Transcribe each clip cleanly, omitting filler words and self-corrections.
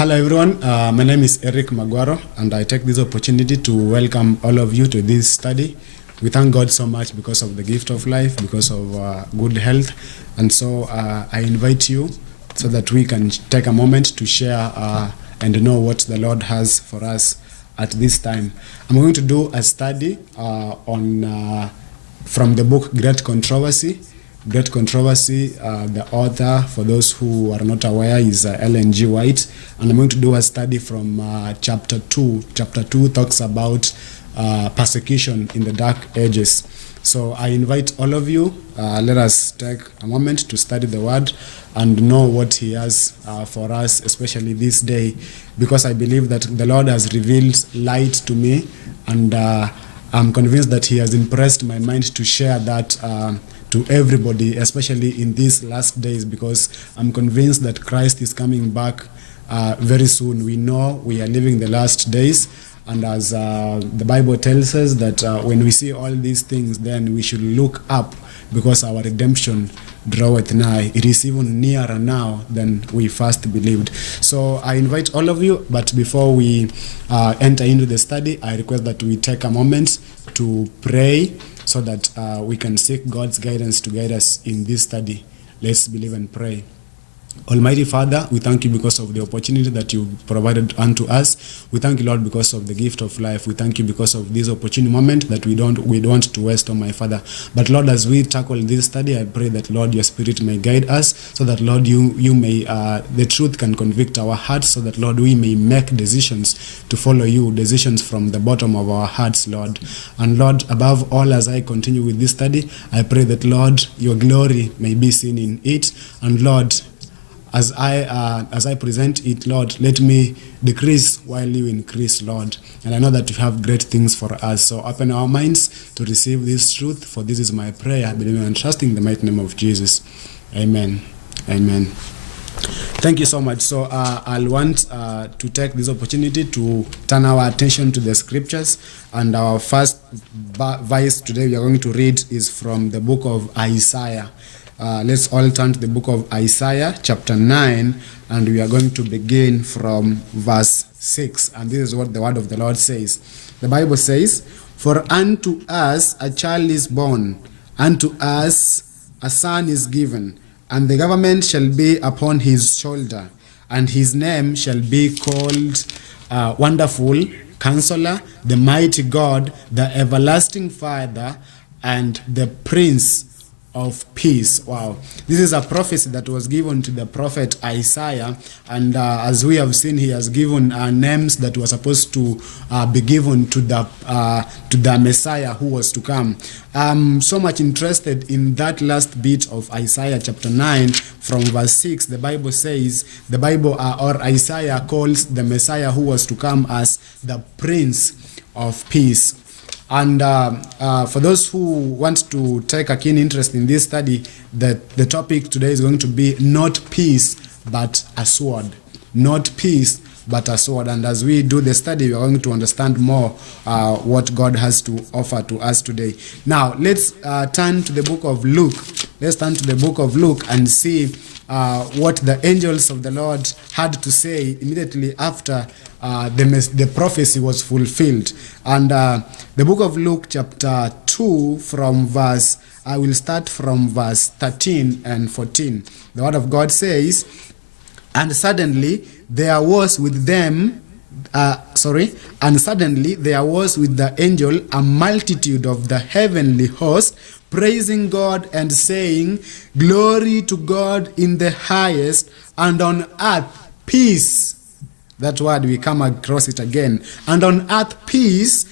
Hello everyone, my name is Erick Magwaro, and I take this opportunity to welcome all of you to this study. We thank God so much because of the gift of life, because of good health, and so I invite you so that we can take a moment to share and know what the Lord has for us at this time. I'm going to do a study from the book Great Controversy. Great Controversy, the author, for those who are not aware, is Ellen G. White. And I'm going to do a study from chapter 2. Chapter 2 talks about persecution in the dark ages. So I invite all of you, let us take a moment to study the word and know what he has for us, especially this day, because I believe that the Lord has revealed light to me, and I'm convinced that he has impressed my mind to share that to everybody, especially in these last days, because I'm convinced that Christ is coming back very soon. We know we are living the last days, and as the Bible tells us that when we see all these things, then we should look up, because our redemption draweth nigh. It is even nearer now than we first believed. So I invite all of you, but before we enter into the study, I request that we take a moment to pray so that we can seek God's guidance to guide us in this study. Let's believe and pray. Almighty Father, we thank you because of the opportunity that you provided unto us. We thank you, Lord, because of the gift of life. We thank you because of this opportune moment that we don't want to waste, oh my Father. But Lord, as we tackle this study, I pray that, Lord, your Spirit may guide us, so that, Lord, you may the truth can convict our hearts, so that, Lord, we may make decisions to follow you, decisions from the bottom of our hearts, Lord. And Lord, above all, as I continue with this study, I pray that, Lord, your glory may be seen in it. And Lord, as I present it, Lord, let me decrease while you increase, Lord. And I know that you have great things for us. So open our minds to receive this truth, for this is my prayer, believing and trusting in the mighty name of Jesus. Amen. Amen. Thank you so much. So I'll want to take this opportunity to turn our attention to the scriptures. And our first verse today we are going to read is from the book of Isaiah. Let's all turn to the book of Isaiah, chapter 9, and we are going to begin from verse 6. And this is what the word of the Lord says. The Bible says, "For unto us a child is born, unto us a son is given, and the government shall be upon his shoulder, and his name shall be called Wonderful, Counselor, the Mighty God, the Everlasting Father, and the Prince of Peace." Wow. This is a prophecy that was given to the prophet Isaiah, and as we have seen, he has given names that were supposed to be given to the Messiah who was to come. I'm so much interested in that last bit of Isaiah chapter 9 from verse 6. The Bible says, or Isaiah calls the Messiah who was to come as the Prince of Peace. And for those who want to take a keen interest in this study, the topic today is going to be not peace, but a sword. Not peace, but a sword. And as we do the study, we are going to understand more what God has to offer to us today. Now, let's turn to the book of Luke. Let's turn to the book of Luke and see what the angels of the Lord had to say immediately after the prophecy was fulfilled. And the book of Luke chapter 2 I will start from verse 13 and 14. The word of God says, "And suddenly there was with them, and suddenly there was with the angel a multitude of the heavenly host, praising God and saying, Glory to God in the highest, and on earth peace." That word, we come across it again. "And on earth peace,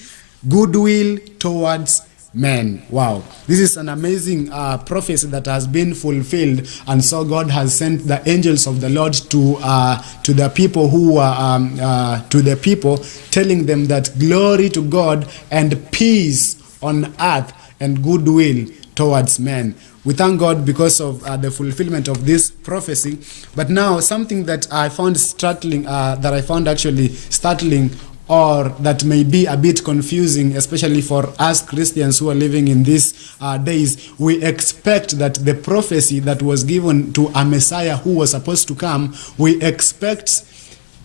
goodwill towards men." Wow. This is an amazing prophecy that has been fulfilled. And so God has sent the angels of the Lord to the people telling them that glory to God and peace on earth and goodwill towards men. We thank God because of the fulfillment of this prophecy. But now something that I found startling, or that may be a bit confusing, especially for us Christians who are living in these days. We expect that the prophecy that was given to a Messiah who was supposed to come, we expect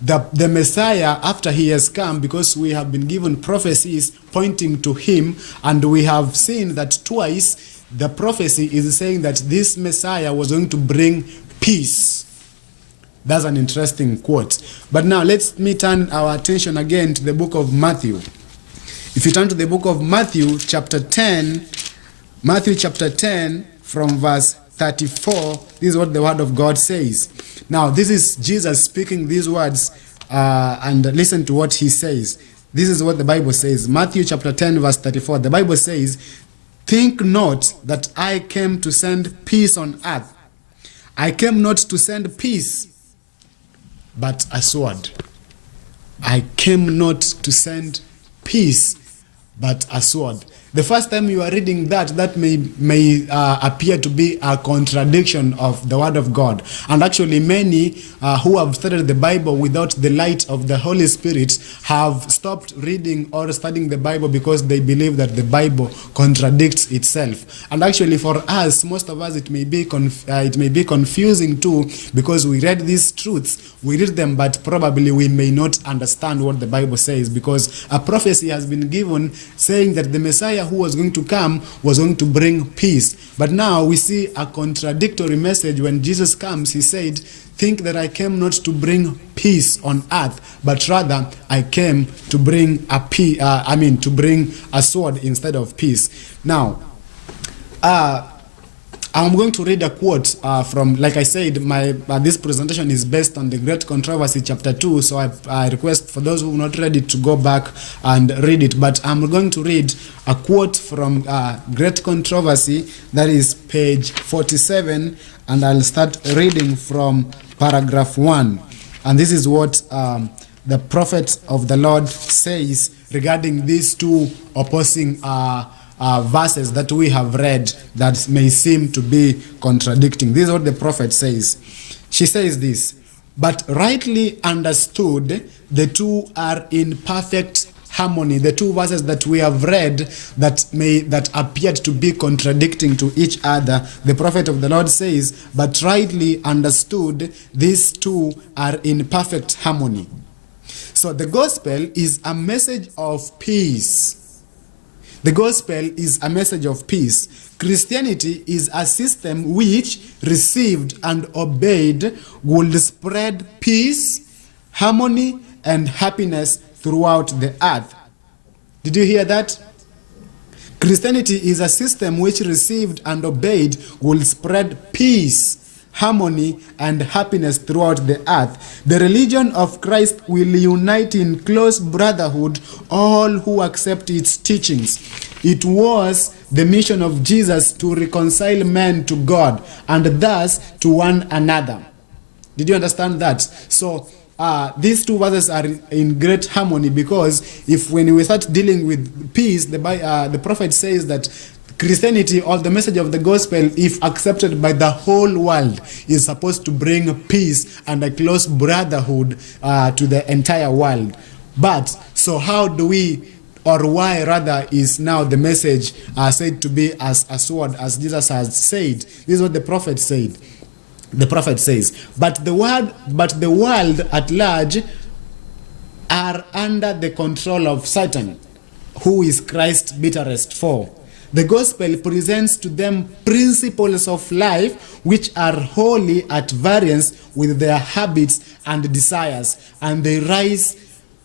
the Messiah, after he has come, because we have been given prophecies pointing to him, and we have seen that twice the prophecy is saying that this Messiah was going to bring peace. That's an interesting quote. But now let me turn our attention again to the book of Matthew. If you turn to the book of Matthew chapter 10, from verse 34, this is what the word of God says. Now, this is Jesus speaking these words, and listen to what he says. This is what the Bible says. Matthew chapter 10, verse 34. The Bible says, "Think not that I came to send peace on earth. I came not to send peace, but a sword." I came not to send peace, but a sword. The first time you are reading that may appear to be a contradiction of the word of God. And actually many who have studied the Bible without the light of the Holy Spirit have stopped reading or studying the Bible because they believe that the Bible contradicts itself. And actually for us, most of us, it may be confusing too, because we read these truths, we read them, but probably we may not understand what the Bible says, because a prophecy has been given saying that the Messiah who was going to come was going to bring peace. But now we see a contradictory message. When Jesus comes, he said, "Think that I came not to bring peace on earth, but rather I came to bring to bring a sword instead of peace." Now, I'm going to read a quote from, like I said, this presentation is based on the Great Controversy chapter 2, so I request for those who are not ready to go back and read it. But I'm going to read a quote from Great Controversy, that is page 47, and I'll start reading from paragraph 1. And this is what the prophet of the Lord says regarding these two opposing verses that we have read that may seem to be contradicting. This is what the prophet says. She says this: "But rightly understood, the two are in perfect harmony." The two verses that we have read that appeared to be contradicting to each other, the prophet of the Lord says, "But rightly understood, these two are in perfect harmony." So the gospel is a message of peace. The gospel is a message of peace. Christianity is a system which, received and obeyed, will spread peace, harmony, and happiness throughout the earth. Did you hear that? Christianity is a system which, received and obeyed, will spread peace, harmony, and happiness throughout the earth. The religion of Christ will unite in close brotherhood all who accept its teachings. It was the mission of Jesus to reconcile men to God and thus to one another. Did you understand that? So these two verses are in great harmony, because when we start dealing with peace, the prophet says that Christianity, or the message of the gospel, if accepted by the whole world, is supposed to bring peace and a close brotherhood to the entire world. But so how do we, or why rather, is now the message said to be as a sword, as Jesus has said? This is what the prophet said. The prophet says, but the world at large are under the control of Satan, who is Christ's bitterest foe. The gospel presents to them principles of life which are wholly at variance with their habits and desires, and they rise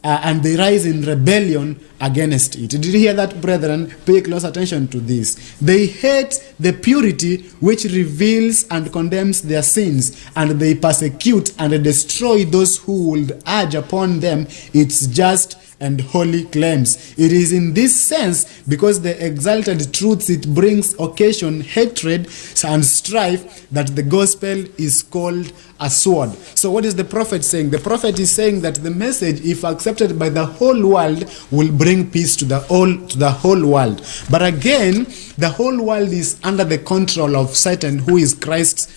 in rebellion against it. Did you hear that, brethren? Pay close attention to this. They hate the purity which reveals and condemns their sins, and they persecute and destroy those who would urge upon them its just and holy claims. It is in this sense, because the exalted truths it brings occasion hatred and strife, that the gospel is called a sword. So what is the prophet saying? The prophet is saying that the message, if accepted by the whole world, will bring peace to the whole world. But again, the whole world is under the control of Satan, who is Christ's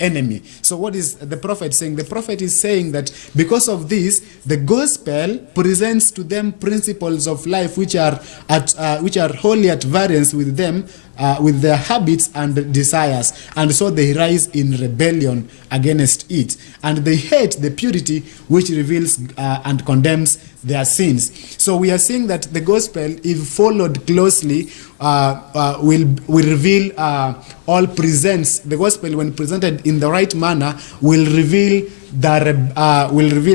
enemy. So what is the prophet saying? The prophet is saying that because of this, the gospel presents to them principles of life which are wholly at variance with them, with their habits and desires, and so they rise in rebellion against it, and they hate the purity which reveals and condemns their sins. So we are seeing that the gospel, if followed closely, will reveal all presents. The gospel, when presented in the right manner, will reveal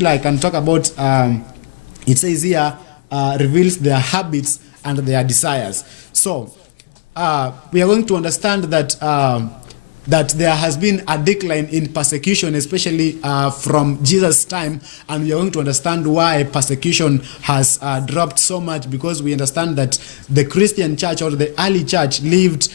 I can talk about, it says here, reveals their habits and their desires. So we are going to understand that there has been a decline in persecution, especially from Jesus' time, and we are going to understand why persecution has dropped so much, because we understand that the Christian church, or the early church, lived,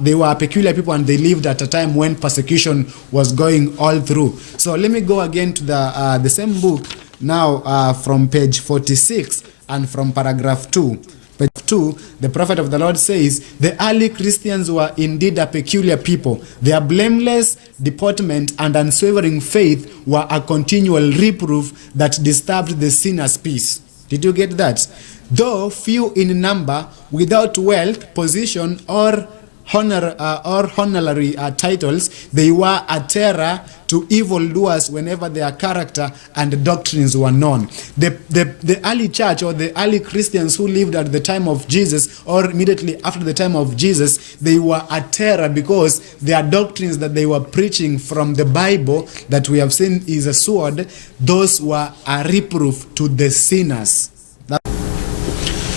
they were peculiar people, and they lived at a time when persecution was going all through. So let me go again to the same book now, from page 46 and from paragraph 2. Page 2, the prophet of the Lord says, the early Christians were indeed a peculiar people. Their blameless deportment and unswavering faith were a continual reproof that disturbed the sinner's peace. Did you get that? Though few in number, without wealth, position, or honorary titles, they were a terror to evildoers whenever their character and doctrines were known. The early church, or the early Christians who lived at the time of Jesus, or immediately after the time of Jesus, they were a terror because their doctrines that they were preaching from the Bible, that we have seen is a sword, those were a reproof to the sinners.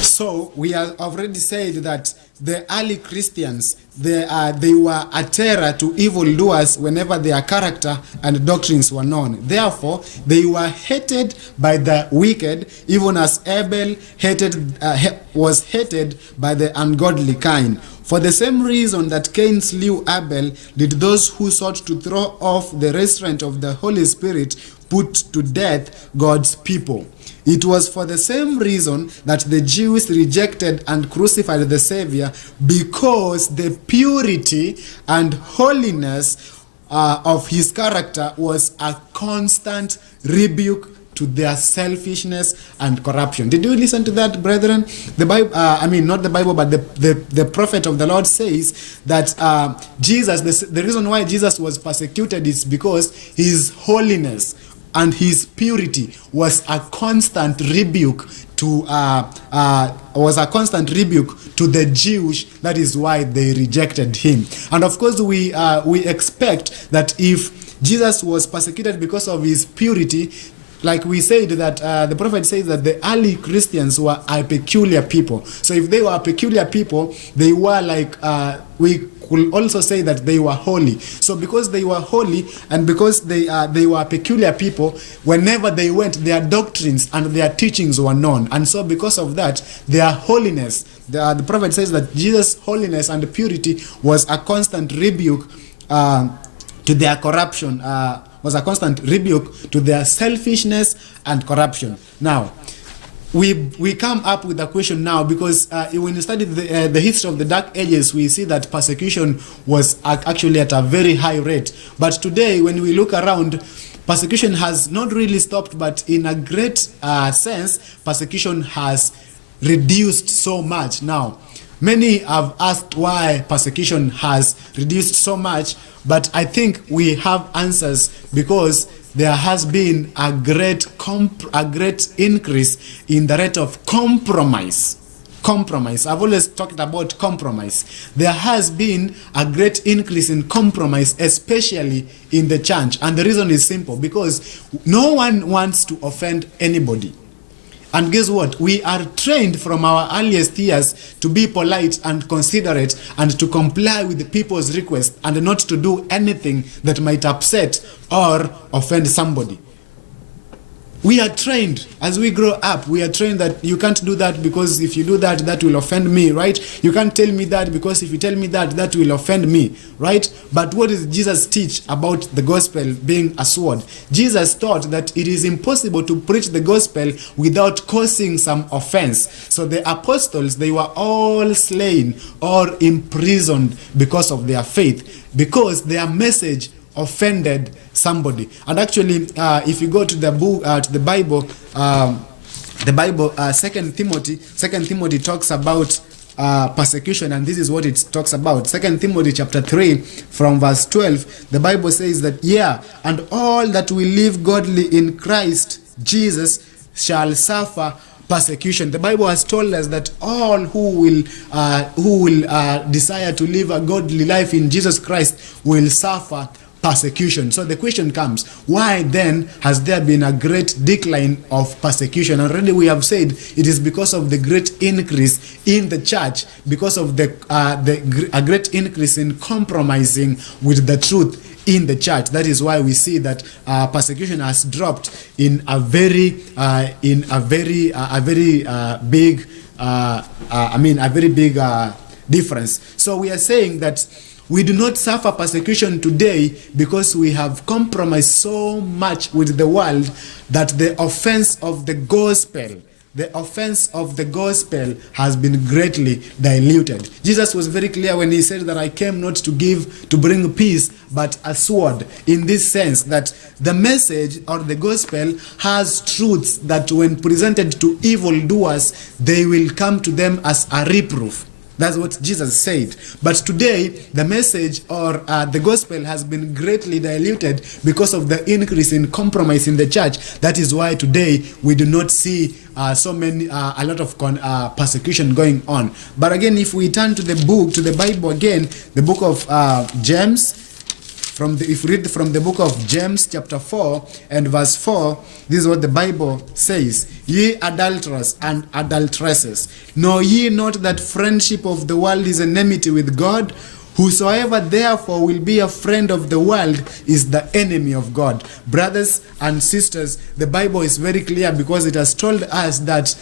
So we have already said that the early Christians, they were a terror to evildoers whenever their character and doctrines were known. Therefore, they were hated by the wicked, even as Abel was hated by the ungodly kind. For the same reason that Cain slew Abel, did those who sought to throw off the restraint of the Holy Spirit put to death God's people. It was for the same reason that the Jews rejected and crucified the Savior, because the purity and holiness of his character was a constant rebuke to their selfishness and corruption. Did you listen to that, brethren? The Bible, not the Bible, but the prophet of the Lord says that Jesus, the reason why Jesus was persecuted is because his holiness and his purity was a constant rebuke to the Jews. That is why they rejected him. And of course, we expect that if Jesus was persecuted because of his purity, like we said, that the prophet says that the early Christians were a peculiar people. So if they were a peculiar people, they were like, we could also say that they were holy. So because they were holy, and because they were peculiar people, whenever they went, their doctrines and their teachings were known. And so because of that, their holiness, the prophet says that Jesus' holiness and purity was a constant rebuke to their corruption, was a constant rebuke to their selfishness and corruption. Now, we come up with a question now, because when you study the history of the Dark Ages, we see that persecution was actually at a very high rate. But today, when we look around, persecution has not really stopped, but in a great sense, persecution has reduced so much. Now, many have asked why persecution has reduced so much, but I think we have answers, because there has been a great increase in the rate of compromise. I've always talked about compromise. There has been a great increase in compromise, especially in the church. And the reason is simple, because no one wants to offend anybody. And guess what? We are trained from our earliest years to be polite and considerate, and to comply with the people's request, and not to do anything that might upset or offend somebody. We are trained as we grow up. We are trained that you can't do that, because if you do that, that will offend me, right? You can't tell me that, because if you tell me that, that will offend me, right? But what does Jesus teach about the gospel being a sword? Jesus taught that it is impossible to preach the gospel without causing some offense. So the apostles, they were all slain or imprisoned because of their faith, because their message offended somebody. And actually, if you go to the book, to the Bible, Second Timothy talks about persecution, and this is what it talks about. 2 Timothy chapter 3 from verse 12, the Bible says that, and all that will live godly in Christ Jesus shall suffer persecution. The Bible has told us that all who will desire to live a godly life in Jesus Christ will suffer persecution. So the question comes, why then has there been a great decline of persecution? Already we have said it is because of the great increase in the church, because of a great increase in compromising with the truth in the church. That is why we see that persecution has dropped in a very big difference. So we are saying that we do not suffer persecution today because we have compromised so much with the world that the offense of the gospel has been greatly diluted. Jesus was very clear when he said that I came not to bring peace, but a sword, in this sense that the message or the gospel has truths that when presented to evildoers, they will come to them as a reproof. That's what Jesus said. But today, the message or the gospel has been greatly diluted because of the increase in compromise in the church. That is why today we do not see a lot of persecution going on. But again, if we turn to the Bible again, the book of James, if we read from the book of James chapter 4 and verse 4, this is what the Bible says. Ye adulterers and adulteresses, know ye not that friendship of the world is enmity with God? Whosoever therefore will be a friend of the world is the enemy of God. Brothers and sisters, the Bible is very clear because it has told us that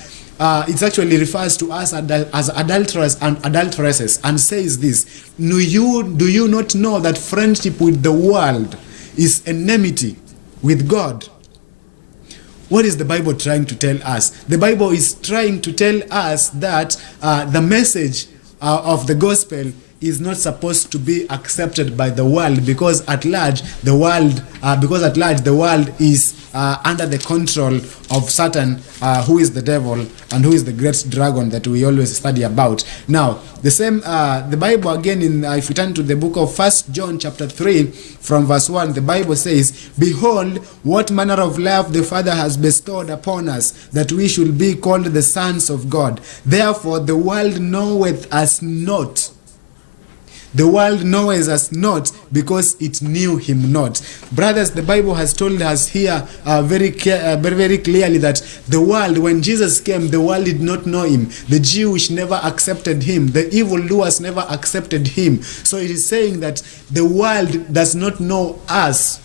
it actually refers to us as adulterers and adulteresses, and says this: do you not know that friendship with the world is enmity with God? What is the Bible trying to tell us? The Bible is trying to tell us that the message of the gospel is not supposed to be accepted by the world, because at large the world is under the control of Satan, who is the devil and who is the great dragon that we always study about. Now, the Bible again, if you turn to the book of 1 John chapter 3 from verse 1, the Bible says, behold, what manner of love the Father has bestowed upon us, that we should be called the sons of God. Therefore the world knoweth us not. The world knows us not because it knew him not. Brothers, the Bible has told us here very clearly that the world, when Jesus came, the world did not know him. The Jewish never accepted him. The evildoers never accepted him. So it is saying that the world does not know us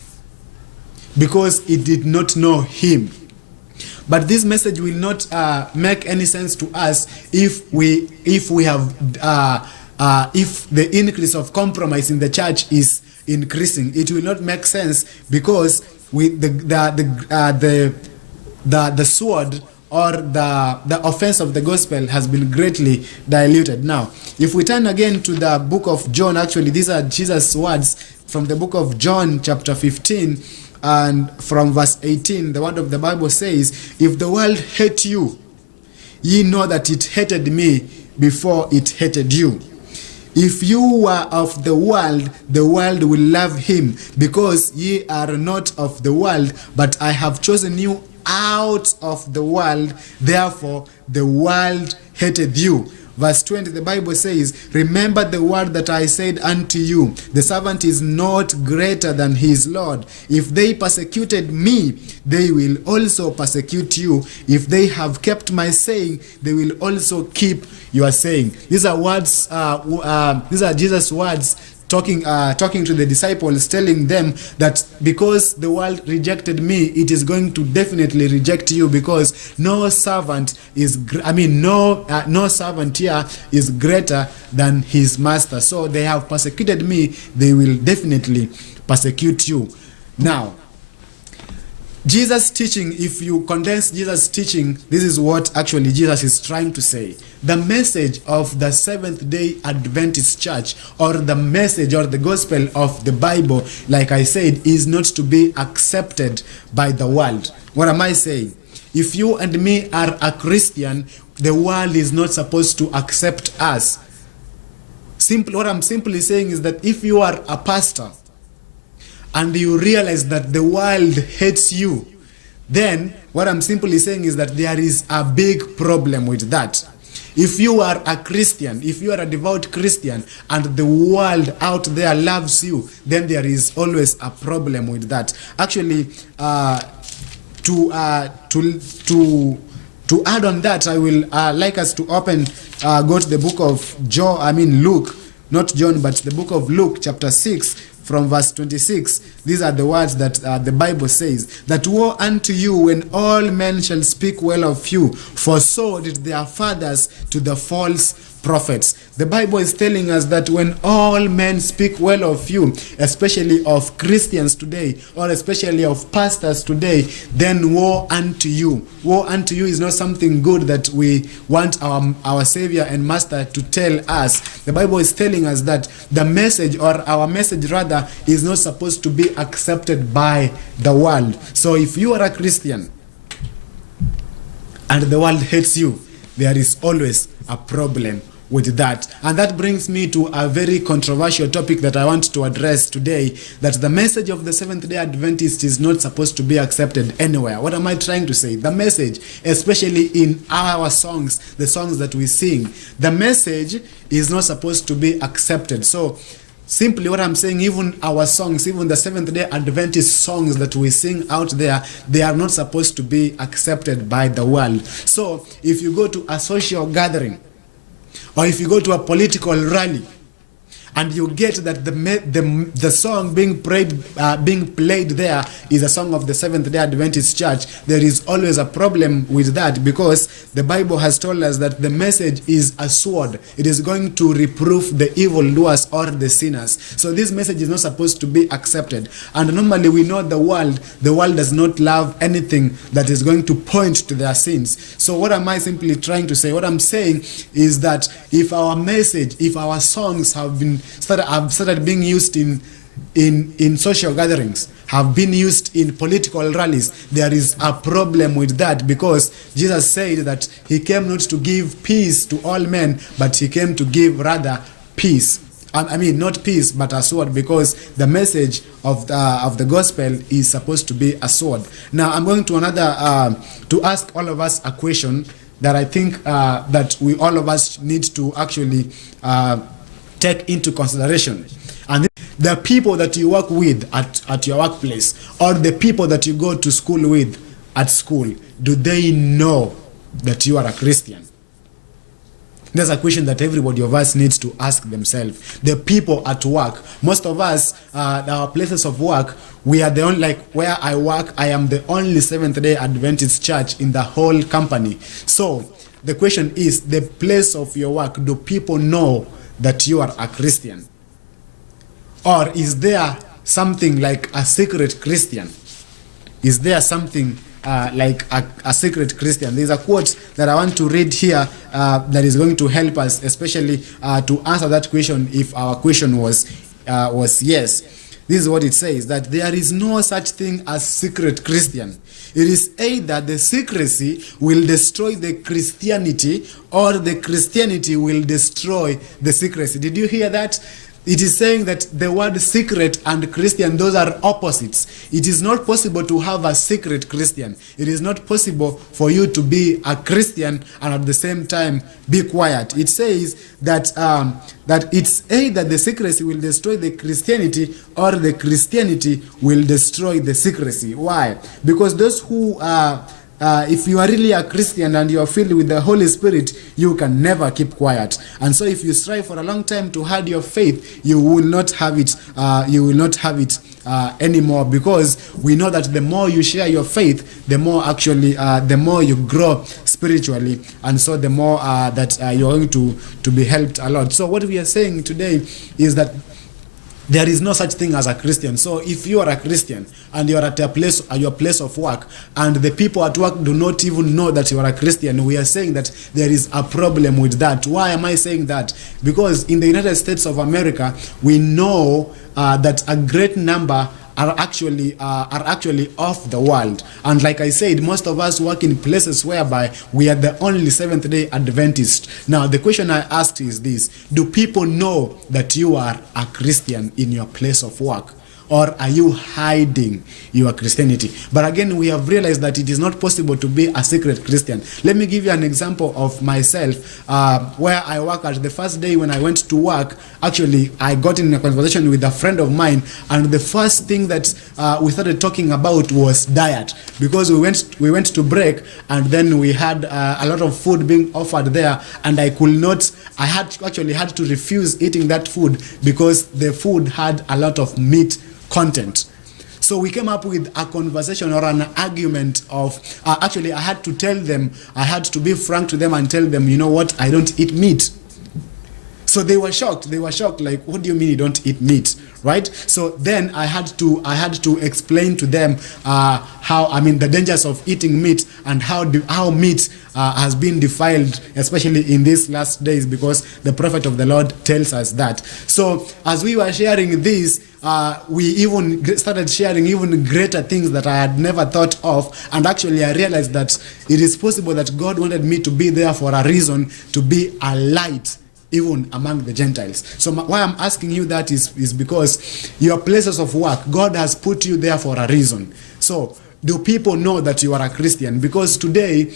because it did not know him. But this message will not make any sense to us if the increase of compromise in the church is increasing. It will not make sense because the sword or the offense of the gospel has been greatly diluted. Now, if we turn again to the book of John, actually these are Jesus' words from the book of John chapter 15 and from verse 18, the word of the Bible says, if the world hate you, ye know that it hated me before it hated you. If you were of the world will love him, because ye are not of the world, but I have chosen you out of the world, therefore the world hated you. Verse 20, the Bible says, remember the word that I said unto you, the servant is not greater than his Lord. If they persecuted me, they will also persecute you. If they have kept my saying, they will also keep your saying. These are words. These are Jesus' words talking to the disciples, telling them that because the world rejected me, it is going to definitely reject you, because no servant here is greater than his master. So they have persecuted me, they will definitely persecute you. Now, Jesus' teaching, if you condense Jesus' teaching, this is what actually Jesus is trying to say. The message of the Seventh-day Adventist Church, or the message or the gospel of the Bible, like I said, is not to be accepted by the world. What am I saying? If you and me are a Christian, the world is not supposed to accept us. What I'm simply saying is that if you are a pastor and you realize that the world hates you, then what I'm simply saying is that there is a big problem with that. If you are a Christian, if you are a devout Christian, and the world out there loves you, then there is always a problem with that. Actually, to add on that, I will like us to go to the book of Luke, not John, but the book of Luke, chapter 6, from verse 26. These are the words that the Bible says, that woe unto you when all men shall speak well of you, for so did their fathers to the false prophets. The Bible is telling us that when all men speak well of you, especially of Christians today, or especially of pastors today, then woe unto you. Woe unto you is not something good that we want our Savior and Master to tell us. The Bible is telling us that the message, or our message rather, is not supposed to be accepted by the world. So if you are a Christian and the world hates you, there is always a problem with that. And that brings me to a very controversial topic that I want to address today, that the message of the Seventh-day Adventist is not supposed to be accepted anywhere. What am I trying to say? The message, especially in our songs, the songs that we sing, the message is not supposed to be accepted. So simply what I'm saying, even our songs, even the Seventh-day Adventist songs that we sing out there, they are not supposed to be accepted by the world. So if you go to a social gathering, or if you go to a political rally, and you get that the song being played there is a song of the Seventh-day Adventist Church, there is always a problem with that, because the Bible has told us that the message is a sword. It is going to reproof the evildoers or the sinners. So this message is not supposed to be accepted. And normally we know the world does not love anything that is going to point to their sins. So what am I simply trying to say? What I'm saying is that if our message, if our songs have started being used in social gatherings, have been used in political rallies, there is a problem with that, because Jesus said that he came not to give peace to all men, but he came to give rather peace. Not peace, but a sword, because the message of the gospel is supposed to be a sword. Now I'm going to to ask all of us a question that I think that all of us need to actually take into consideration. And the people that you work with at your workplace, or the people that you go to school with at school, do they know that you are a Christian? There's a question that everybody of us needs to ask themselves. The people at work, most of us, our places of work, we are the only, like where I work, I am the only Seventh-day Adventist church in the whole company. So the question is, the place of your work, do people know that you are a Christian? Or is there something like a secret Christian? Is there something like a secret Christian? There's a quote that I want to read here that is going to help us, especially to answer that question, if our question was yes. This is what it says, that there is no such thing as secret Christian. It is either the secrecy will destroy the Christianity, or the Christianity will destroy the secrecy. Did you hear that? It is saying that the word secret and Christian, those are opposites. It is not possible to have a secret Christian. It is not possible for you to be a Christian and at the same time be quiet. It says that that it's either the secrecy will destroy the Christianity, or the Christianity will destroy the secrecy. Why? Because those who if you are really a Christian and you are filled with the Holy Spirit, you can never keep quiet. And so if you strive for a long time to hide your faith, you will not have it. Anymore, because we know that the more you share your faith, the more actually, the more you grow spiritually, and so the more that you're going to be helped a lot. So what we are saying today is that there is no such thing as a Christian. So if you are a Christian and you are at your place of work, and the people at work do not even know that you are a Christian, we are saying that there is a problem with that. Why am I saying that? Because in the United States of America, we know that a great number are actually of the world. And like I said, most of us work in places whereby we are the only Seventh-day Adventist. Now, the question I asked is this: do people know that you are a Christian in your place of work? Or are you hiding your Christianity? But again, we have realized that it is not possible to be a secret Christian. Let me give you an example of myself, where I work at. The first day when I went to work, actually, I got in a conversation with a friend of mine, and the first thing that we started talking about was diet, because we went to break, and then we had a lot of food being offered there, and I had to refuse eating that food because the food had a lot of meat content. So we came up with a conversation or an argument of, I had to be frank to them and tell them, you know what, I don't eat meat. So they were shocked, like, what do you mean you don't eat meat, right? So then I had to explain to them the dangers of eating meat, and how meat has been defiled, especially in these last days, because the prophet of the Lord tells us that. So as we were sharing this, we even started sharing even greater things that I had never thought of, and actually I realized that it is possible that God wanted me to be there for a reason, to be a light even among the Gentiles. So why I'm asking you that is because your places of work, God has put you there for a reason. So do people know that you are a Christian? Because today,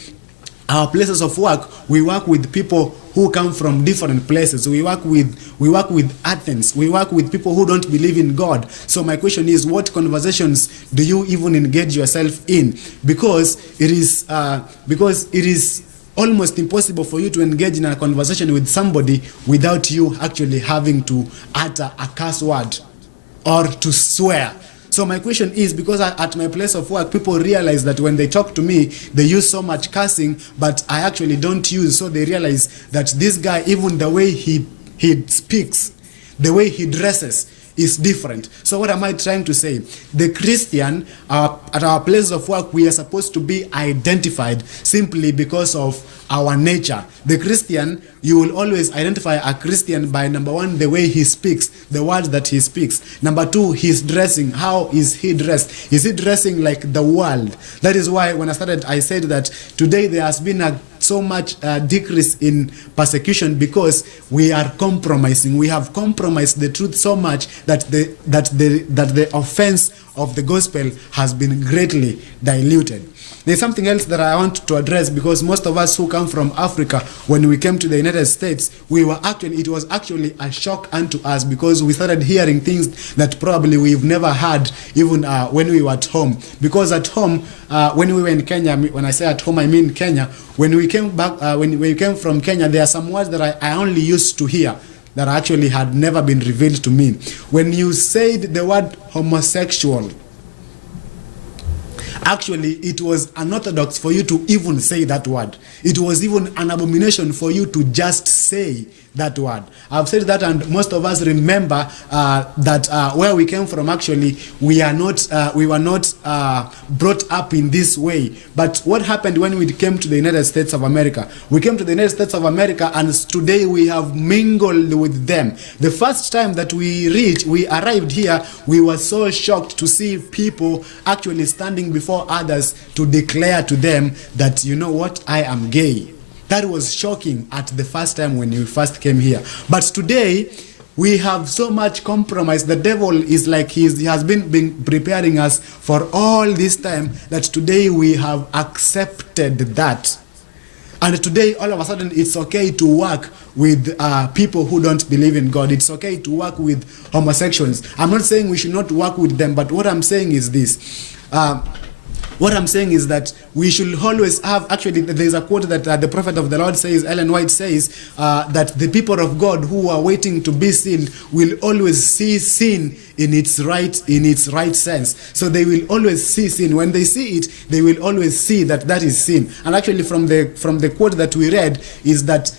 our places of work, we work with people who come from different places. We work with Athens. We work with people who don't believe in God. So my question is, what conversations do you even engage yourself in? Because it is almost impossible for you to engage in a conversation with somebody without you actually having to utter a curse word or to swear. So my question is, because at my place of work, people realize that when they talk to me, they use so much cursing, but I actually don't use. So they realize that this guy, even the way he speaks, the way he dresses, is different. So what am I trying to say? The Christian, at our place of work, we are supposed to be identified simply because of our nature. The Christian, you will always identify a Christian by, number one, the way he speaks, the words that he speaks. Number two, his dressing. How is he dressed? Is he dressing like the world? That is why when I started, I said that today there has been so much decrease in persecution, because we are compromising. We have compromised the truth so much that the offense of the gospel has been greatly diluted. There's something else that I want to address, because most of us who come from Africa, when we came to the United States, it was actually a shock unto us, because we started hearing things that probably we've never heard even when we were at home. Because at home, when we were in Kenya, when I say at home, I mean Kenya, when we came back, when we came from Kenya, there are some words that I only used to hear that actually had never been revealed to me. When you said the word homosexual, actually, it was unorthodox for you to even say that word. It was even an abomination for you to just say that word. I've said that, and most of us remember that where we came from, actually, we were not brought up in this way. But what happened when we came to the United States of America? We came to the United States of America, and today we have mingled with them. The first time that we arrived here, we were so shocked to see people actually standing before others to declare to them that, you know what, I am gay. That was shocking at the first time when we first came here. But today, we have so much compromise. The devil is like he has been preparing us for all this time, that today we have accepted that. And today, all of a sudden, it's okay to work with people who don't believe in God. It's okay to work with homosexuals. I'm not saying we should not work with them, but what I'm saying is this. What I'm saying is that we should always have, actually, there's a quote that the prophet of the Lord says, Ellen White says, that the people of God who are waiting to be seen will always see sin in its right sense. So they will always see sin. When they see it, they will always see that is sin. And actually, from the quote that we read is that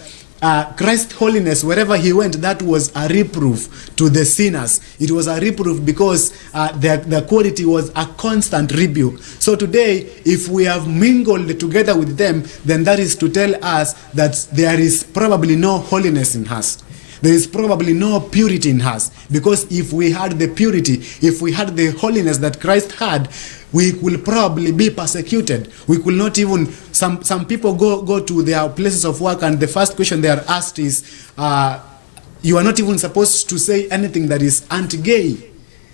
Christ's holiness, wherever he went, that was a reproof to the sinners. It was a reproof because the quality was a constant rebuke. So today, if we have mingled together with them, then that is to tell us that there is probably no holiness in us. There is probably no purity in us, because if we had the purity, if we had the holiness that Christ had, we will probably be persecuted. We could not even, some people go to their places of work, and the first question they are asked is, you are not even supposed to say anything that is anti-gay.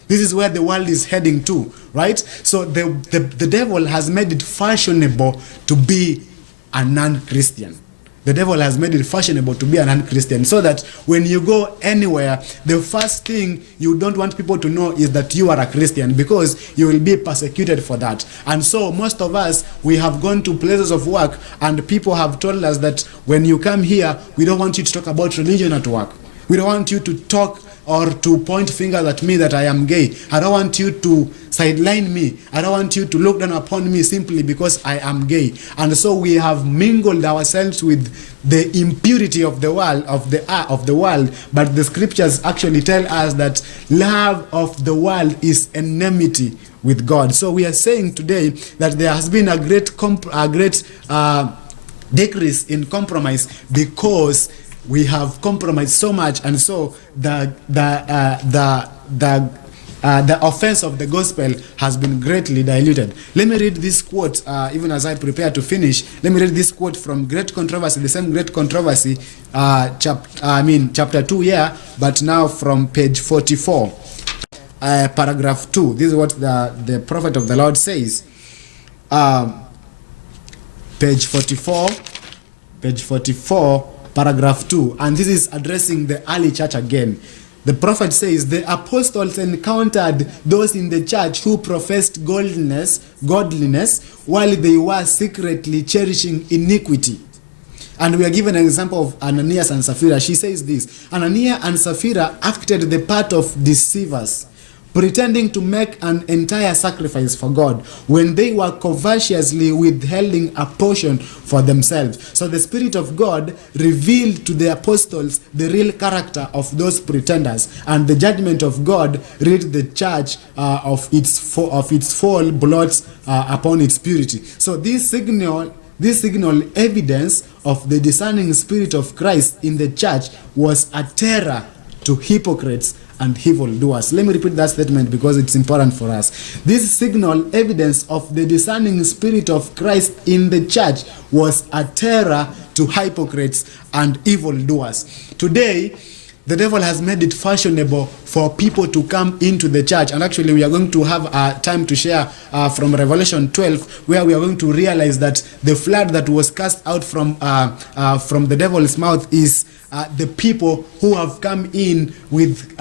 This is where the world is heading to, right? So the devil has made it fashionable to be a non-Christian. The devil has made it fashionable to be a non-Christian, so that when you go anywhere, the first thing you don't want people to know is that you are a Christian, because you will be persecuted for that. And so most of us, we have gone to places of work, and people have told us that when you come here, we don't want you to talk about religion at work. We don't want you to talk or to point fingers at me that I am gay. I don't want you to sideline me. I don't want you to look down upon me simply because I am gay. And so we have mingled ourselves with the impurity of the world, but the scriptures actually tell us that love of the world is enmity with God. So we are saying today that there has been a great decrease in compromise, because we have compromised so much, and so the offense of the gospel has been greatly diluted. Let me read this quote, even as I prepare to finish. Let me read this quote from Great Controversy, the same Great Controversy, chapter 2, but now from page 44, paragraph 2. This is what the prophet of the Lord says. Page 44, paragraph 2, and this is addressing the early church again. The prophet says, the apostles encountered those in the church who professed godliness while they were secretly cherishing iniquity. And we are given an example of Ananias and Sapphira. She says this: Ananias and Sapphira acted the part of deceivers, pretending to make an entire sacrifice for God when they were covetously withholding a portion for themselves. So the Spirit of God revealed to the apostles the real character of those pretenders, and the judgment of God rid the church of its fall blots upon its purity. So this signal evidence of the discerning Spirit of Christ in the church was a terror to hypocrites and evildoers. Let me repeat that statement because it's important for us. This signal evidence of the discerning Spirit of Christ in the church was a terror to hypocrites and evildoers. Today, the devil has made it fashionable for people to come into the church. And actually, we are going to have time to share from Revelation 12, where we are going to realize that the flood that was cast out from the devil's mouth is the people who have come in with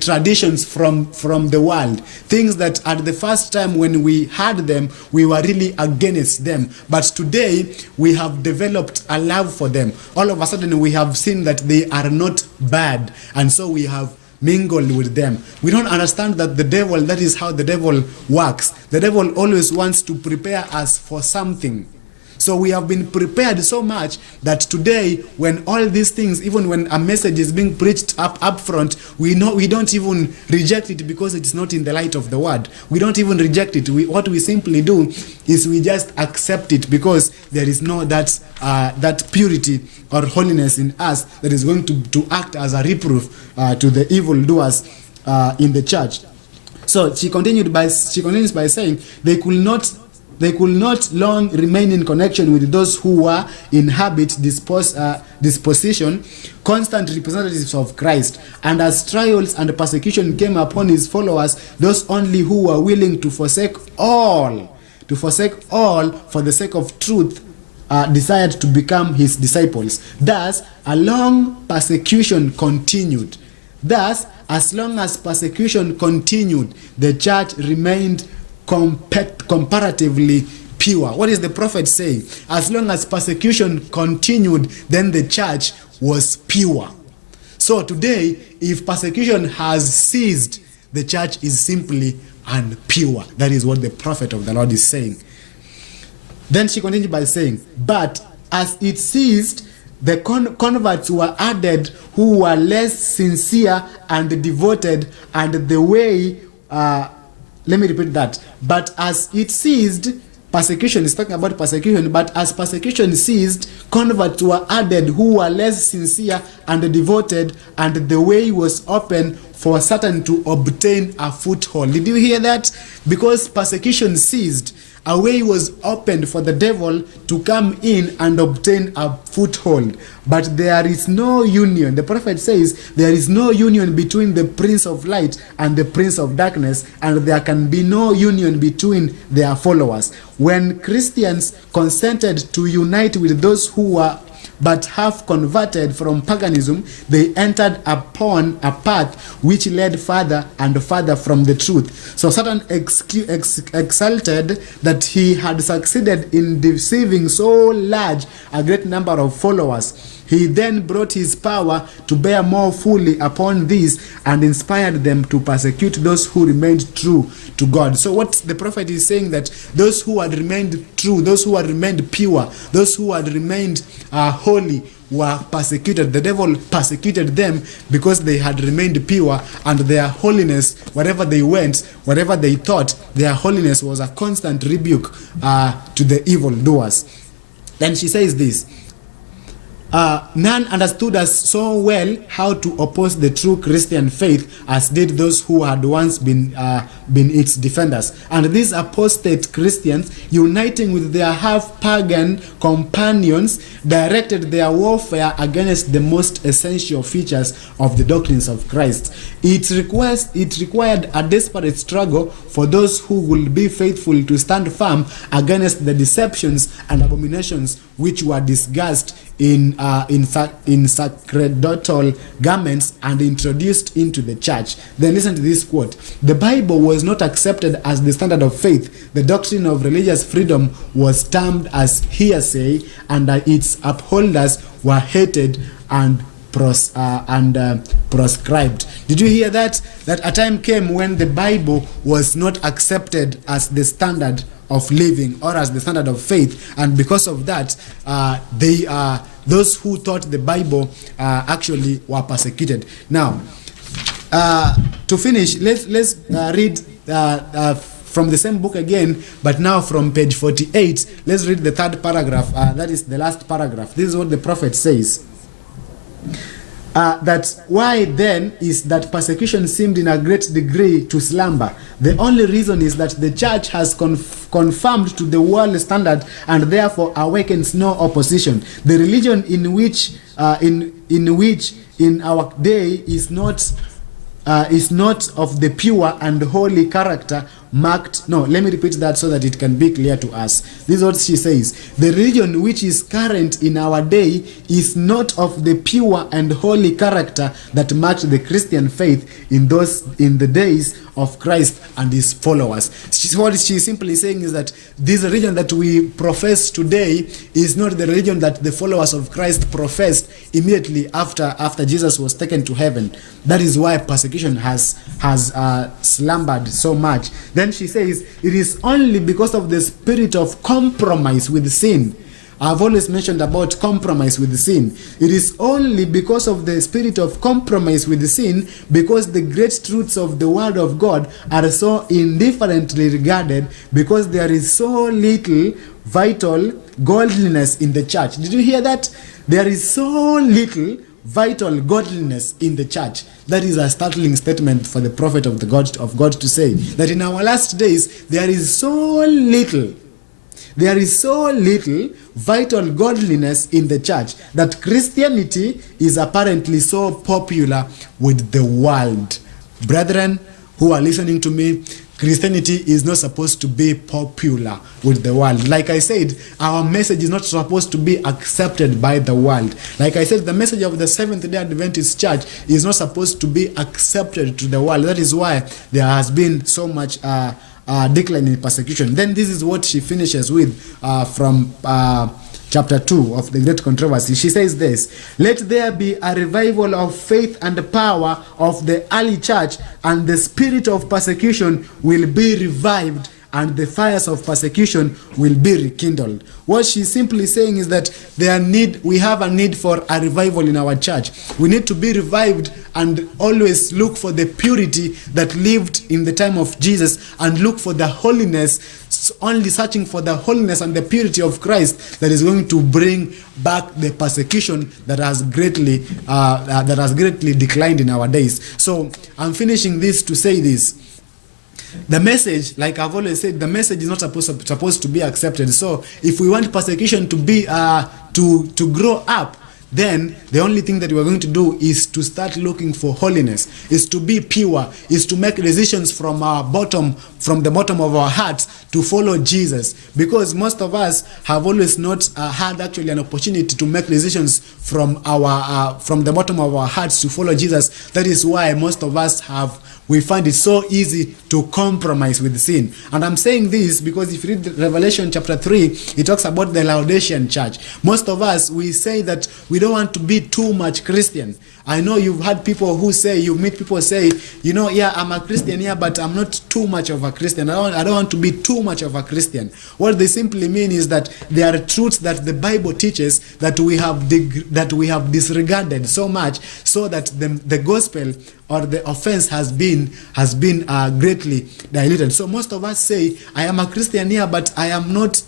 traditions from the world. Things that at the first time when we had them, we were really against them. But today, we have developed a love for them. All of a sudden, we have seen that they are not bad. And so we have mingled with them. We don't understand that the devil, that is how the devil works. The devil always wants to prepare us for something. So we have been prepared so much that today, when all these things, even when a message is being preached up front, we don't even reject it because it's not in the light of the word. We don't even reject it. What we simply do is we just accept it because there is no that purity or holiness in us that is going to act as a reproof to the evildoers in the church. So she continues by saying they could not long remain in connection with those who were inhabit disposition, constant representatives of Christ. And as trials and persecution came upon his followers, those only who were willing to forsake all for the sake of truth desired to become his disciples. Thus, a long persecution continued. Thus, as long as persecution continued, the church remained comparatively pure. What is the prophet saying? As long as persecution continued, then the church was pure. So today, if persecution has ceased, the church is simply impure. That is what the prophet of the Lord is saying. Then she continued by saying, but as it ceased, the converts were added who were less sincere and devoted, and the way let me repeat that. But as it ceased, persecution is talking about persecution, but as persecution ceased, converts were added who were less sincere and devoted, and the way was open for Satan to obtain a foothold. Did you hear that? Because persecution ceased, a way was opened for the devil to come in and obtain a foothold. But there is no union. The prophet says there is no union between the prince of light and the prince of darkness, and there can be no union between their followers. When Christians consented to unite with those who were but half converted from paganism, they entered upon a path which led further and further from the truth. So Satan exulted that he had succeeded in deceiving so large a great number of followers. He then brought his power to bear more fully upon these and inspired them to persecute those who remained true to God. So what the prophet is saying, that those who had remained true, those who had remained pure, those who had remained holy were persecuted. The devil persecuted them because they had remained pure, and their holiness, wherever they went, whatever they thought, their holiness was a constant rebuke to the evildoers. Then she says this, none understood us so well how to oppose the true Christian faith as did those who had once been its defenders. And these apostate Christians, uniting with their half-pagan companions, directed their warfare against the most essential features of the doctrines of Christ. It required a desperate struggle for those who would be faithful to stand firm against the deceptions and abominations which were discussed in sacerdotal garments and introduced into the church. Then listen to this quote. The Bible was not accepted as the standard of faith. The doctrine of religious freedom was termed as heresy, and its upholders were hated and proscribed. Did you hear that? That a time came when the Bible was not accepted as the standard of living or as the standard of faith, and because of that, those who taught the Bible actually were persecuted. Now, to finish, let's read from the same book again, but now from page 48. Let's read the third paragraph. That is the last paragraph. This is what the prophet says. That why then is that persecution seemed in a great degree to slumber. The only reason is that the church has conformed to the world standard and therefore awakens no opposition. The religion in which in our day is not of the pure and holy character marked. No, let me repeat that so that it can be clear to us. This is what she says. The religion which is current in our day is not of the pure and holy character that marked the Christian faith in the days of Christ and his followers. What she's simply saying is that this religion that we profess today is not the religion that the followers of Christ professed immediately after Jesus was taken to heaven. That is why persecution has slumbered so much. Then she says, it is only because of the spirit of compromise with sin. I've always mentioned about compromise with sin. It is only because of the spirit of compromise with sin, because the great truths of the Word of God are so indifferently regarded, because there is so little vital godliness in the church. Did you hear that? There is so little vital godliness in the church. That is a startling statement for the prophet of God to say, that in our last days there is so little vital godliness in the church, that Christianity is apparently so popular with the world. Brethren who are listening to me, Christianity is not supposed to be popular with the world. Like I said, our message is not supposed to be accepted by the world. Like I said, the message of the Seventh-day Adventist Church is not supposed to be accepted to the world. That is why there has been so much decline in persecution. Then this is what she finishes with from chapter 2 of the Great Controversy. She says this: let there be a revival of faith and power of the early church, and the spirit of persecution will be revived and the fires of persecution will be rekindled. What she's simply saying is that we have a need for a revival in our church. We need to be revived and always look for the purity that lived in the time of Jesus, and look for the holiness, only searching for the holiness and the purity of Christ that is going to bring back the persecution that has greatly declined in our days. So I'm finishing this to say this. The message, like I've always said, the message is not supposed to be accepted. So if we want persecution to be to grow up, then the only thing that we're going to do is to start looking for holiness, is to be pure, is to make decisions from the bottom of our hearts to follow Jesus. Because most of us have always not had actually an opportunity to make decisions from the bottom of our hearts to follow Jesus. That is why most of us we find it so easy to compromise with sin. And I'm saying this because if you read Revelation chapter 3, it talks about the Laodicean church. Most of us, we say that we don't want to be too much Christian. I know you've had people who say, you meet people say, yeah, I'm a Christian, yeah, but I'm not too much of a Christian. I don't want to be too much of a Christian. What they simply mean is that there are truths that the Bible teaches that we have disregarded so much, so that the gospel or the offense has been greatly diluted. So most of us say, I am a Christian here, but I am not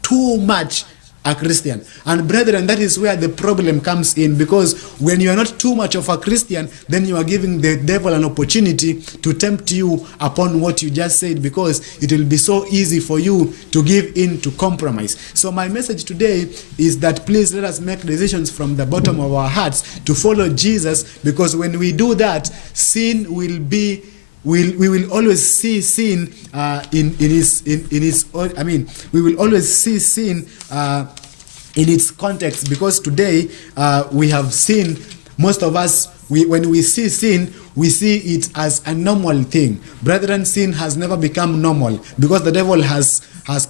too much a Christian. And brethren, that is where the problem comes in, because when you are not too much of a Christian, then you are giving the devil an opportunity to tempt you upon what you just said, because it will be so easy for you to give in to compromise. So my message today is that please let us make decisions from the bottom of our hearts to follow Jesus, because when we do that, sin will be we will always see sin we will always see sin in its context, because today we have seen, most of us, when we see sin, we see it as a normal thing. Brethren, sin has never become normal, because the devil has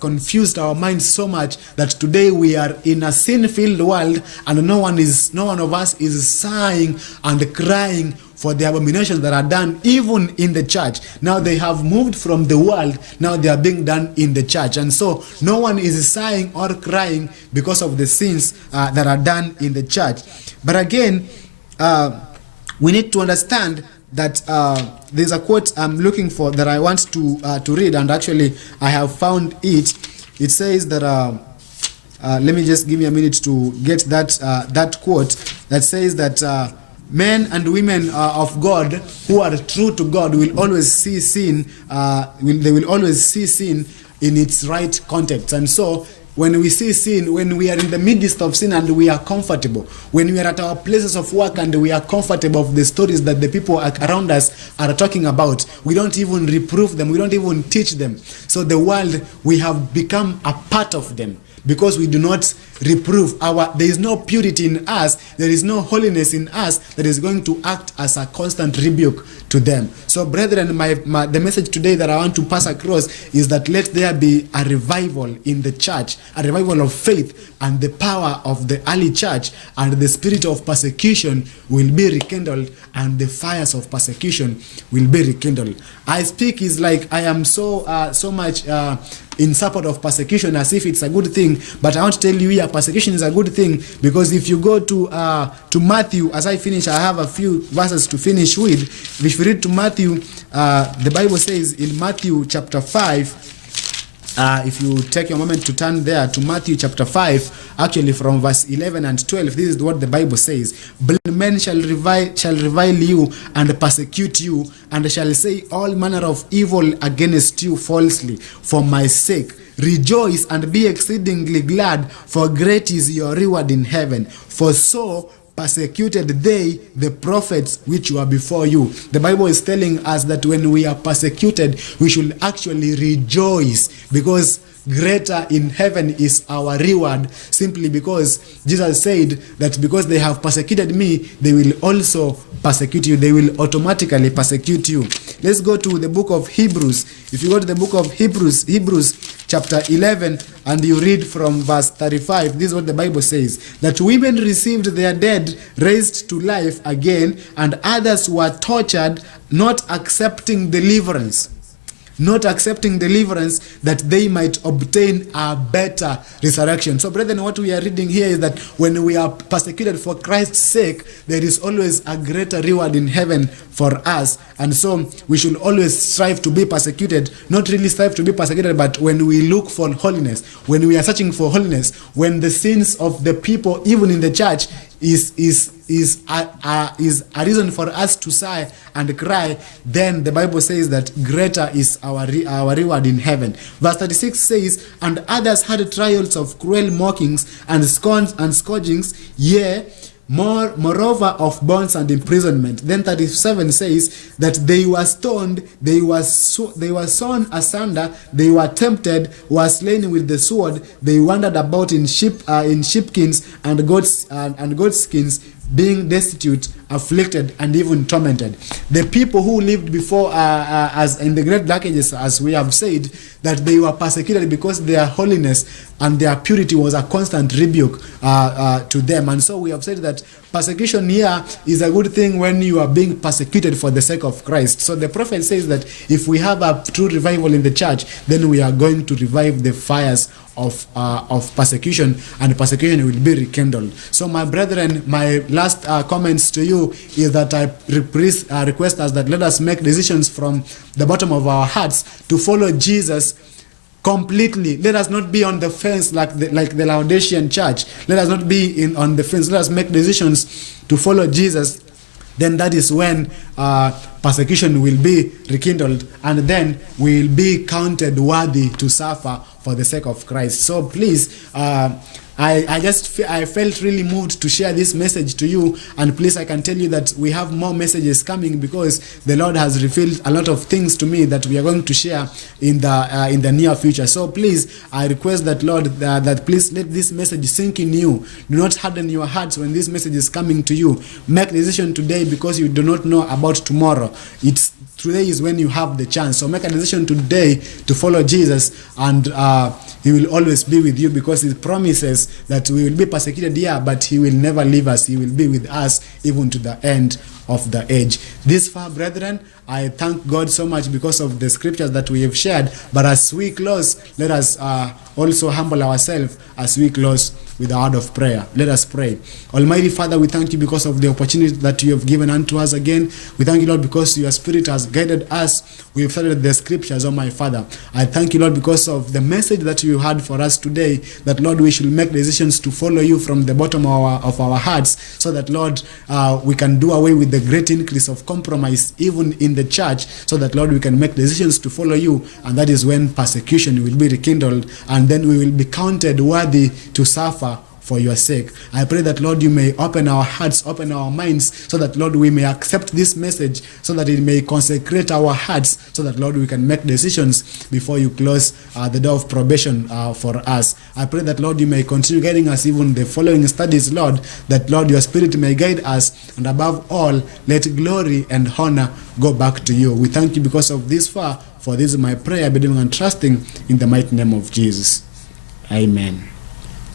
confused our minds so much that today we are in a sin-filled world, and no one of us is sighing and crying for the abominations that are done even in the church. Now they have moved from the world, now they are being done in the church. And so no one is sighing or crying because of the sins that are done in the church. But again, we need to understand that there's a quote I'm looking for that I want to read, and actually I have found it. It says that, let me just give me a minute to get that quote that says that men and women of God who are true to God will always see sin. They will always see sin in its right context. And so when we see sin, when we are in the midst of sin and we are comfortable, when we are at our places of work and we are comfortable of the stories that the people around us are talking about, we don't even reprove them, we don't even teach them. So the world, we have become a part of them, because we do not reprove. There is no purity in us, there is no holiness in us that is going to act as a constant rebuke to them. So brethren, the message today that I want to pass across is that let there be a revival in the church, a revival of faith, and the power of the early church, and the spirit of persecution will be rekindled, and the fires of persecution will be rekindled. I speak is like I am so much in support of persecution, as if it's a good thing, but I want to tell you here, persecution is a good thing, because if you go to Matthew, as I finish, I have a few verses to finish with. If you read to Matthew, the Bible says in Matthew chapter 5, if you take a moment to turn there to Matthew chapter 5, actually from verse 11 and 12, this is what the Bible says. Blind men shall revile you and persecute you, and shall say all manner of evil against you falsely for my sake. Rejoice and be exceedingly glad, for great is your reward in heaven. For so persecuted they the prophets which were before you. The Bible is telling us that when we are persecuted, we should actually rejoice, because greater in heaven is our reward, simply because Jesus said that because they have persecuted me, they will also persecute you. They will automatically persecute you. Let's go to the book of Hebrews. If you go to the book of Hebrews chapter 11, and you read from verse 35, this is what the Bible says, that women received their dead raised to life again, and others were tortured, not accepting deliverance. not accepting deliverance, that they might obtain a better resurrection. So, brethren, what we are reading here is that when we are persecuted for Christ's sake, there is always a greater reward in heaven for us. And so we should always strive to be persecuted, not really strive to be persecuted, but when we look for holiness, when we are searching for holiness, when the sins of the people, even in the church, is a reason for us to sigh and cry, then the Bible says that greater is our reward in heaven. Verse 36 says, and others had trials of cruel mockings and scorns and scourgings, yea, moreover of bonds and imprisonment. Then 37 says that they were stoned, they were sawn asunder, they were tempted, were slain with the sword, they wandered about in sheepskins and goatskins, being destitute, afflicted, and even tormented. The people who lived before, as in the great dark ages, as we have said, that they were persecuted because their holiness and their purity was a constant rebuke to them. And so we have said that persecution here is a good thing when you are being persecuted for the sake of Christ. So the prophet says that if we have a true revival in the church, then we are going to revive the fires of persecution, and persecution will be rekindled. So my brethren, my last comments to you is that I request us that let us make decisions from the bottom of our hearts to follow Jesus completely. Let us not be on the fence like the Laodicean church. Let us not be on the fence. Let us make decisions to follow Jesus. Then that is when persecution will be rekindled, and then we will be counted worthy to suffer for the sake of Christ. So please, I felt really moved to share this message to you, and please, I can tell you that we have more messages coming, because the Lord has revealed a lot of things to me that we are going to share in the near future. So please, I request that Lord, that please let this message sink in you. Do not harden your hearts when this message is coming to you. Make a decision today, because you do not know about tomorrow. Today is when you have the chance. So make a decision today to follow Jesus, and He will always be with you, because He promises that we will be persecuted here, but He will never leave us. He will be with us even to the end of the age. This far, brethren, I thank God so much because of the scriptures that we have shared. But as we close, let us also humble ourselves as we close with a word of prayer. Let us pray. Almighty Father, we thank you because of the opportunity that you have given unto us again. We thank you, Lord, because your Spirit has guided us. We have studied the scriptures, oh my Father. I thank you, Lord, because of the message that you had for us today, that, Lord, we should make decisions to follow you from the bottom of our hearts, so that, Lord, we can do away with the great increase of compromise even in the church, so that, Lord, we can make decisions to follow you, and that is when persecution will be rekindled, and then we will be counted worthy to suffer for your sake. I pray that, Lord, you may open our hearts, open our minds, so that, Lord, we may accept this message, so that it may consecrate our hearts, so that, Lord, we can make decisions before you close the door of probation for us. I pray that, Lord, you may continue guiding us even the following studies, Lord, that, Lord, your Spirit may guide us, and above all, let glory and honor go back to you. We thank you because of this far, for this is my prayer, believing and trusting in the mighty name of Jesus. Amen.